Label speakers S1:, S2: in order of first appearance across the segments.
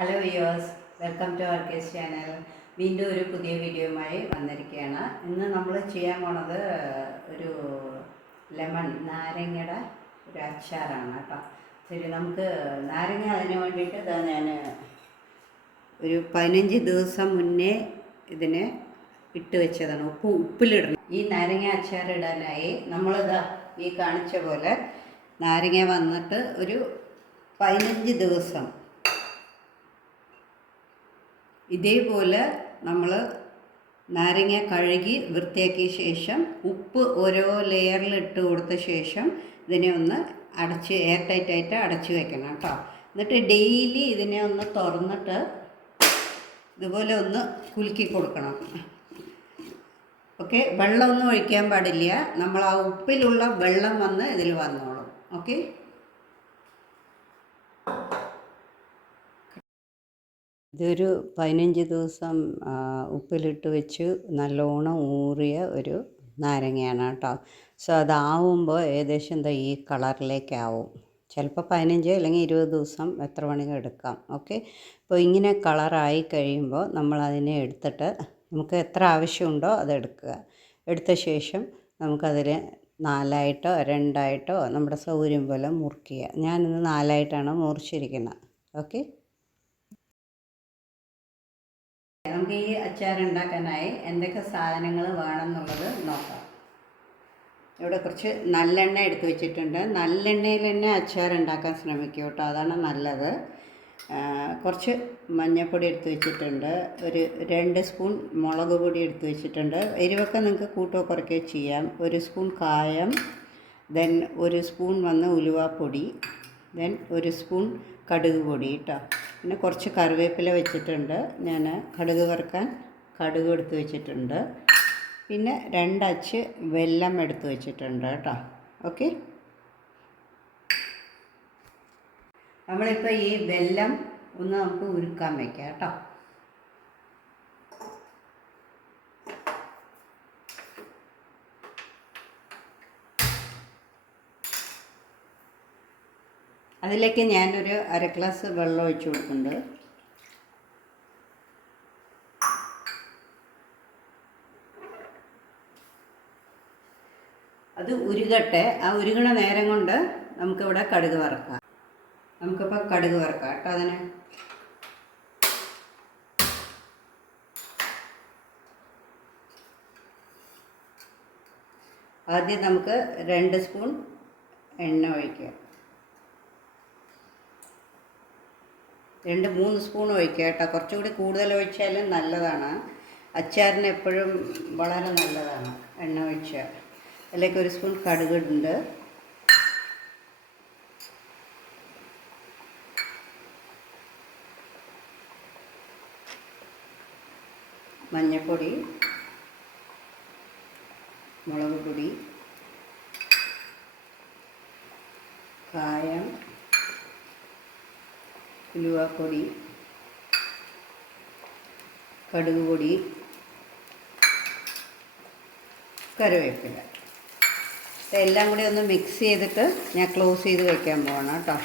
S1: Hello യോസ് welcome to R K's channel വീണ്ടും ഒരു പുതിയ വീഡിയോയുമായി വന്നിരിക്കുകയാണ്. ഇന്ന് നമ്മൾ ചെയ്യാൻ പോണത് ഒരു ലെമൺ നാരങ്ങയുടെ ഒരു അച്ചാറാണ് കേട്ടോ. ശരി നമുക്ക് നാരങ്ങ അതിന് വേണ്ടിയിട്ട് ഇതാ ഞാൻ ഒരു പതിനഞ്ച് ദിവസം മുന്നേ ഇതിനെ ഇട്ട് വെച്ചതാണ്. ഉപ്പ് ഉപ്പിലിടണം. ഈ നാരങ്ങ അച്ചാർ ഇടാനായി നമ്മളിതാ ഈ കാണിച്ച പോലെ നാരങ്ങ വന്നിട്ട് ഒരു പതിനഞ്ച് ദിവസം ഇതേപോലെ നമ്മൾ നാരങ്ങ കഴുകി വൃത്തിയാക്കിയ ശേഷം ഉപ്പ് ഓരോ ലെയറിൽ ഇട്ട് കൊടുത്ത ശേഷം ഇതിനെ ഒന്ന് അടച്ച് എയർ ടൈറ്റ് ആയിട്ട് അടച്ച് വെക്കണം കേട്ടോ. എന്നിട്ട് ഡെയിലി ഇതിനെ ഒന്ന് തുറന്നിട്ട് ഇതുപോലെ ഒന്ന് കുലുക്കി കൊടുക്കണം. ഓക്കെ വെള്ളമൊന്നും ഒഴിക്കാൻ പാടില്ല. നമ്മൾ ആ ഉപ്പിലുള്ള വെള്ളം വന്ന് ഇതിൽ വന്നോളും. ഓക്കെ ഇതൊരു പതിനഞ്ച് ദിവസം ഉപ്പിലിട്ട് വെച്ച് നല്ലോണം ഊറിയ ഒരു നാരങ്ങയാണ് കേട്ടോ. സോ അതാവുമ്പോൾ ഏകദേശം എന്താ ഈ കളറിലേക്കാവും. ചിലപ്പോൾ പതിനഞ്ച് അല്ലെങ്കിൽ ഇരുപത് ദിവസം എത്ര വേണമെങ്കിലും എടുക്കാം. ഓക്കെ? അപ്പോൾ ഇങ്ങനെ കളറായി കഴിയുമ്പോൾ നമ്മൾ അതിനെ എടുത്തിട്ട് നമുക്ക് എത്ര ആവശ്യമുണ്ടോ അതെടുക്കുക എടുത്ത ശേഷം നമുക്കതിൽ നാലായിട്ടോ രണ്ടായിട്ടോ നമ്മുടെ സൗകര്യം പോലെ മുറിക്കുക ഞാനിന്ന് നാലായിട്ടാണ് മുറിച്ചിരിക്കുന്നത്. ഓക്കെ? നമുക്ക് ഈ അച്ചാർ ഉണ്ടാക്കാനായി എന്തൊക്കെ സാധനങ്ങൾ വേണമെന്നുള്ളത് നോക്കാം. ഇവിടെ കുറച്ച് നല്ലെണ്ണ എടുത്തു വെച്ചിട്ടുണ്ട്. നല്ലെണ്ണയിൽ തന്നെ അച്ചാർ ഉണ്ടാക്കാൻ ശ്രമിക്കുക കേട്ടോ. അതാണ് നല്ലത്. കുറച്ച് മഞ്ഞൾപ്പൊടി എടുത്തു വെച്ചിട്ടുണ്ട്. ഒരു രണ്ട് സ്പൂൺ മുളക് പൊടി എടുത്ത് വെച്ചിട്ടുണ്ട്. എരിവൊക്കെ നിങ്ങൾക്ക് കൂട്ടോ കുറയ്ക്കുകയോ ചെയ്യാം. ഒരു സ്പൂൺ കായം ദെൻ ഒരു സ്പൂൺ വന്ന് ഉലുവാപ്പൊടി ദെൻ ഒരു സ്പൂൺ കടുക് പൊടി കേട്ടോ. പിന്നെ കുറച്ച് കറിവേപ്പില വെച്ചിട്ടുണ്ട്. ഞാൻ കടുക് വറുക്കാൻ കടുക് എടുത്ത് വെച്ചിട്ടുണ്ട്. പിന്നെ രണ്ടച്ച് വെല്ലം എടുത്ത് വെച്ചിട്ടുണ്ട് കേട്ടോ. ഓക്കെ? നമ്മളിപ്പോൾ ഈ വെല്ലം ഒന്ന് നമുക്ക് ഉരുക്കാൻ വയ്ക്കാം കേട്ടോ. അതിലേക്ക് ഞാനൊരു അര ഗ്ലാസ് വെള്ളം ഒഴിച്ച് കൊടുക്കുന്നുണ്ട്. അത് ഉരുകട്ടെ. ആ ഉരുകണ നേരം കൊണ്ട് നമുക്കിവിടെ കടുക് വറക്കാം. നമുക്കിപ്പോൾ കടുക് വറക്കാം കേട്ടോ അതിന്. ആദ്യം നമുക്ക് രണ്ട് സ്പൂൺ എണ്ണ ഒഴിക്കുക രണ്ട് മൂന്ന് സ്പൂൺ ഒഴിക്കുക കേട്ടോ. കുറച്ചുകൂടി കൂടുതൽ ഒഴിച്ചാലും നല്ലതാണ്. അച്ചാറിന് എപ്പോഴും വളരെ നല്ലതാണ് എണ്ണ ഒഴിച്ച്. അതിലേക്ക് ഒരു സ്പൂൺ കടുകുണ്ട് മഞ്ഞൾപ്പൊടി മുളക് പൊടി കായം ഉലുവാപ്പൊടി കടുക് പൊടി കറിവേപ്പില. ഇതെല്ലാം കൂടി ഒന്ന് മിക്സ് ചെയ്തിട്ട് ഞാൻ ക്ലോസ് ചെയ്ത് വയ്ക്കാൻ പോകണം കേട്ടോ.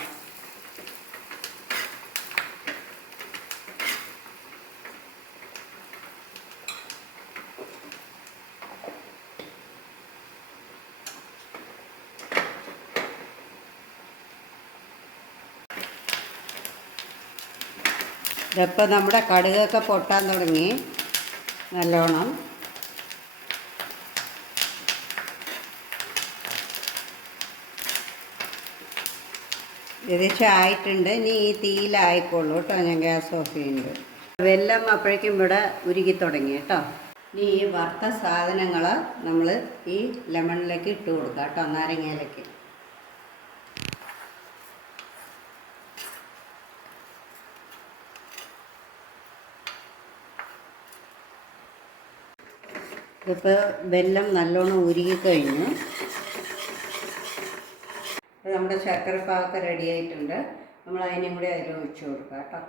S1: ഇതിപ്പോൾ നമ്മുടെ കടുകൊക്കെ പൊട്ടാൻ തുടങ്ങി. നല്ലോണം. ഏകദേശം ആയിട്ടുണ്ട്. ഇനി ഈ തീയിലായിക്കോളൂ കേട്ടോ. ഞാൻ ഗ്യാസ് ഓഫ് ചെയ്യുന്നുണ്ട് വെല്ലം അപ്പോഴേക്കും ഇവിടെ ഉരുകി തുടങ്ങി കേട്ടോ. ഇനി ഈ വറുത്ത സാധനങ്ങൾ നമ്മൾ ഈ ലെമണിലേക്ക് ഇട്ട് കൊടുക്കാം കേട്ടോ. നാരങ്ങയിലേക്ക്. ഇതിപ്പോൾ വെല്ലം നല്ലോണം ഉരുകിക്കഴിഞ്ഞ്. കഴിഞ്ഞു അപ്പോൾ നമ്മുടെ ശർക്കരപ്പാകൊക്കെ റെഡി ആയിട്ടുണ്ട്. നമ്മൾ അതിനും കൂടി അതിൽ ഒഴിച്ച് കൊടുക്കാം കേട്ടോ.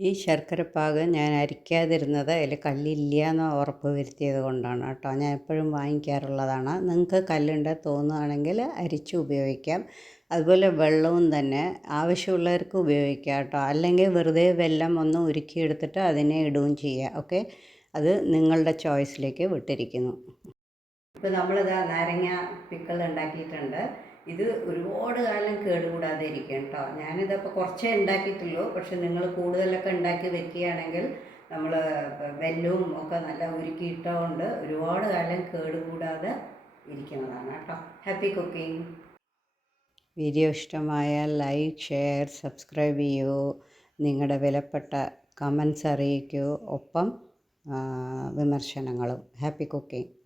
S1: ഈ ശർക്കരപ്പാക് ഞാൻ അരിക്കാതിരുന്നത് അതിൽ കല്ലില്ല എന്ന് ഉറപ്പ് വരുത്തിയത് കൊണ്ടാണ് കേട്ടോ. ഞാൻ എപ്പോഴും വാങ്ങിക്കാറുള്ളതാണ്. നിങ്ങൾക്ക് കല്ലുണ്ട് തോന്നുകയാണെങ്കിൽ അരിച്ച് ഉപയോഗിക്കാം. അതുപോലെ വെള്ളവും തന്നെ ആവശ്യമുള്ളവർക്ക് ഉപയോഗിക്കാം കേട്ടോ. അല്ലെങ്കിൽ വെറുതെ വെല്ലം ഒന്ന് ഉരുക്കിയെടുത്തിട്ട് അതിനെ ഇടുകയും ചെയ്യാം. ഓക്കെ? അത് നിങ്ങളുടെ ചോയ്സിലേക്ക് വിട്ടിരിക്കുന്നു. ഇപ്പോൾ നമ്മളിത് നാരങ്ങ പിക്കിൾ ഉണ്ടാക്കിയിട്ടുണ്ട്. ഇത് ഒരുപാട് കാലം കേടുകൂടാതെ ഇരിക്കും കേട്ടോ ഞാനിതപ്പോൾ കുറച്ചേ ഉണ്ടാക്കിയിട്ടുള്ളൂ. പക്ഷെ നിങ്ങൾ കൂടുതലൊക്കെ ഉണ്ടാക്കി വെക്കുകയാണെങ്കിൽ നമ്മൾ വെല്ലവും ഒക്കെ നല്ല ഉരുക്കിയിട്ടതുകൊണ്ട് ഒരുപാട് കാലം കേടുകൂടാതെ ഇരിക്കുന്നതാണ് കേട്ടോ ഹാപ്പി കുക്കിംഗ് വീഡിയോ ഇഷ്ടമായാൽ ലൈക്ക് ഷെയർ സബ്സ്ക്രൈബ് ചെയ്യൂ. നിങ്ങളുടെ വിലപ്പെട്ട കമൻസ് അറിയിക്കൂ. ഒപ്പം വിമർശനങ്ങളും. Happy cooking.